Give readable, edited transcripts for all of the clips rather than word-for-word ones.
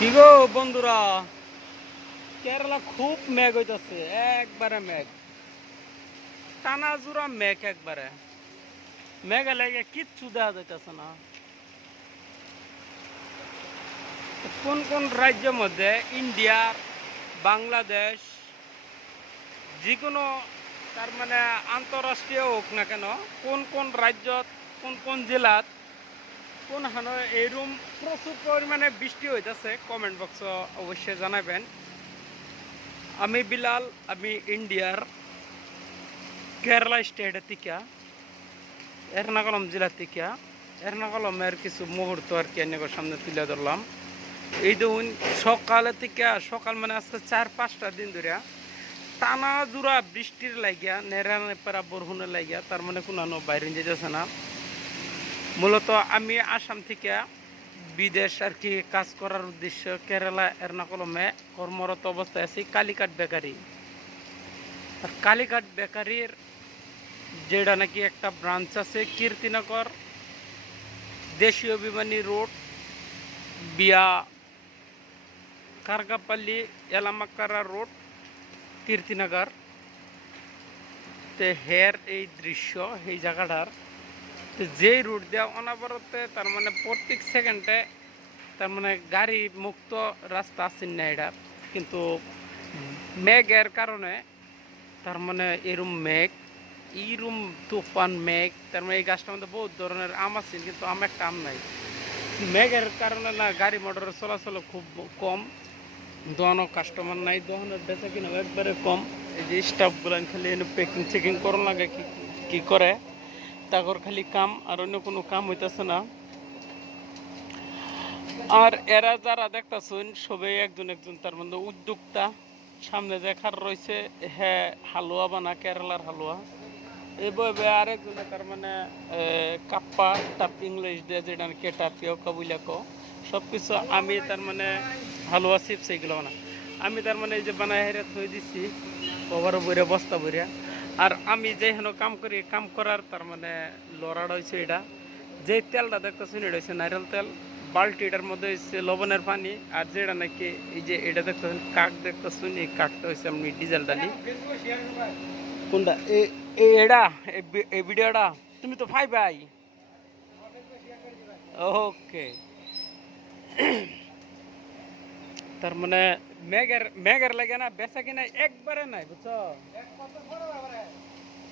কি গো বন্ধুরা, কেরালা খুব মেঘ হইতাছে। একবারে মেঘ, টানা জোড়া মেঘ। একবারে মেঘে লেগে কিচ্ছু দেখা যাইতেছে না। কোন কোন রাজ্যের মধ্যে ইন্ডিয়ার, বাংলাদেশ, যে কোনো তার মানে আন্তঃরাষ্ট্রীয় হোক না কেন, কোন কোন রাজ্যত, কোন কোন জেলাত, কোন হানো এরম প্রচুর পরিমাণে বৃষ্টি হইতেছে, কমেন্ট বক্স অবশ্যই জানাবেন। আমি বিলাল, আমি ইন্ডিয়ার কেরালা স্টেটের থেকে, এর্নাকুলাম জেলার থেকে। এর্নাকুলামের কিছু মুহূর্ত আর কি এনেগর সামনে তুলে ধরলাম। এই দেখুন, সকালে থেকে, সকাল মানে আজকে 4-5টা দিন ধরে টানা জোড়া বৃষ্টির লাগিয়া, নেড়া নেপারা বরহুনের লাগিয়া, তার মানে কোনো বাইরে যেতেছে না। মূলত আমি আসাম থেকে বিদেশ আর কি কাজ করার উদ্দেশ্য কেরালা এর্নাকুলামে কর্মরত অবস্থায় আছি কালীঘাট বেকারি। আর কালীঘাট বেকারির যেটা নাকি একটা ব্রাঞ্চ আছে কীর্তিনগর দেশীয় বিমানী রোড বিয়া কারগাপাল্লি এলামাকারা রোড কীর্তিনগর তে হের এই দৃশ্য এই জায়গাটার যেই রুট দেওয়া অনাবরতে, তার মানে প্রত্যেক সেকেন্ডে তার মানে গাড়ি মুক্ত রাস্তা আসেন না এটা। কিন্তু মেঘের কারণে তার মানে এরম মেঘ, এইরম তুফান মেঘ, তার মানে এই গাছটার মধ্যে বহুত ধরনের আম আছে, কিন্তু আম একটা আম নাই। মেঘের কারণে না গাড়ি মোটরের চলাচল খুব কম, দোকানও কাস্টমার নাই, দোকানের বেচা কিনা একবারে কম। এই যে স্টাফগুলো খালি প্যাকিং চেকিং করার লাগে, কি করে তাগর খালি কাম, আর অন্য কোনো কাম হইতেছে না। আর এরা যারা দেখতেছেন সবাই একজন একজন তার মধ্যে উদ্যোক্তা। সামনে দেখার রয়েছে হ্যাঁ হালুয়া বানা, কেরালার হালুয়া। এই বইবে আরেকজনে তার মানে কাপ্পা টাপ ইংলিশ দিয়ে যেটা কেটাপিও কাবুলাকো সব কিছু। আমি তার মানে হালুয়া চিপস এইগুলো বানা, আমি তার মানে এই যে বানাই হেরে থই দিছি কভারও বইরা বস্তা বইরা। আর আমি যেখানে কাম করি, কাম করার তার মানে লড়াটা হয়েছে এটা, যে তেলটা দেখতেছেন এটা হচ্ছে নারিকেল তেল। বালতিটার মধ্যে হচ্ছে লবণের পানি। আর যেটা নাকি এই যে এটা দেখতেছেন কাক দেখতেছেন, এই কাকটা হচ্ছে আপনি ডিজেল ডালি। কোনটা এডা এই ভিডিওটা তুমি তো ভাই ভাই ওকে। তার মানে মেঘের মেঘের লাগে না বেচা কিনা একবারে নাই, বুঝছো?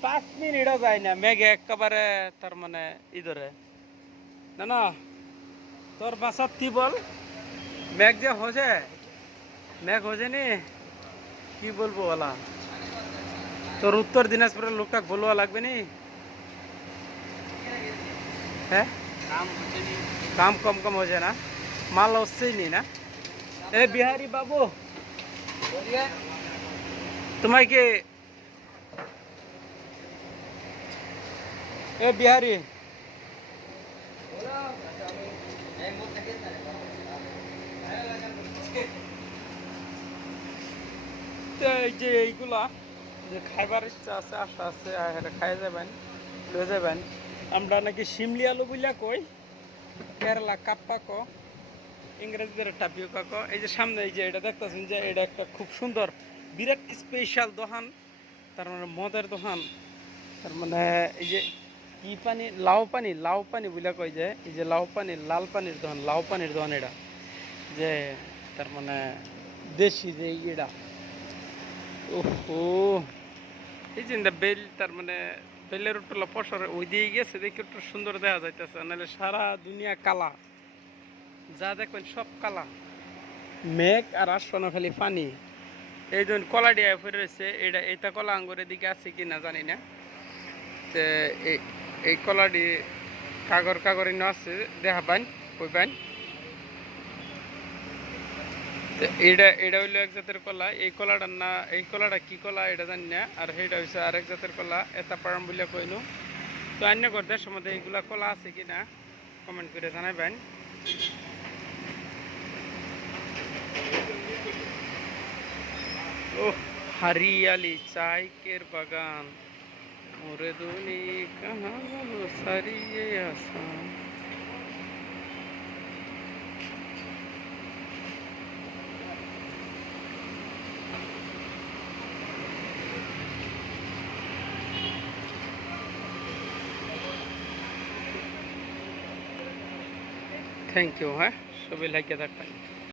5 মিনিটও যায় না মেঘে একেবারে তার মানে ইধরে না না। তোর বাসার কি বল, মেঘ যে হজে, মেঘ হজে নি, কি বলবো বলা। তোর উত্তর দিনাজপুরের লোকটা বলবা লাগবে নি, হ্যাঁ কাম কম কম হয়ে না, মাল হচ্ছেই নি না। এ বিহারি বাবু, তোমায় কি এ বিহারি এই যে এইগুলা যে খাইবার ইচ্ছা আছে, আশা আছে, খাই যাবেন, লয়ে যাবেন। আমরা নাকি শিমলি আলু বুঝলা কই, কেরালা কাপ্পা ক, ইংরেজিদের টাপিওকা ক। এই যে সামনে এই যে এটা দেখতেছেন যে এটা একটা খুব সুন্দর বিরাট স্পেশাল দোকান, তার মানে মদের দোকান। তার মানে এই যে কি পানি, লাউ পানি বুঝলা কই, যে এই যে লাউ পানি, লাল পানির দোকান, লাউ পানির দোকান এটা, যে তার মানে দেশি যে এটা। ওহো, এই যে বেল, তার মানে বেলের উঠলা পশর ওই দিয়ে গেছে, দেখি একটু সুন্দর দেখা যাইতেছে, নাহলে সারা দুনিয়া কালা, যা দেখবেন সব কালা। মেঘ আর আসনো খালি পানি। এই ধরুন কলা ডিয়া ফিরে রয়েছে, এটা এইটা কলা আঙ্গুরের দিকে আছে কি না জানি না। তো এই কলাটি কাগর কাগর আছে, দেখা পান কই পান। তো এটা এটা হইলো এক জাতের কলা। এই কলাটার না, এই কলাটা কি কলা এটা জানি না। আর সেইটা হচ্ছে আরেক জাতের কলা, এটা পারাম বলে কইনো। তো অন্য দেশের মধ্যে এইগুলা কলা আছে কি না কমেন্ট করে জানাবেন। ও हरियाली चाय केर बागान, मोरे दूनी कहाँ गलो सारिये आसान। থ্যাংক ইউ, হ্যাঁ, সবাই লাইকে থাকবেন।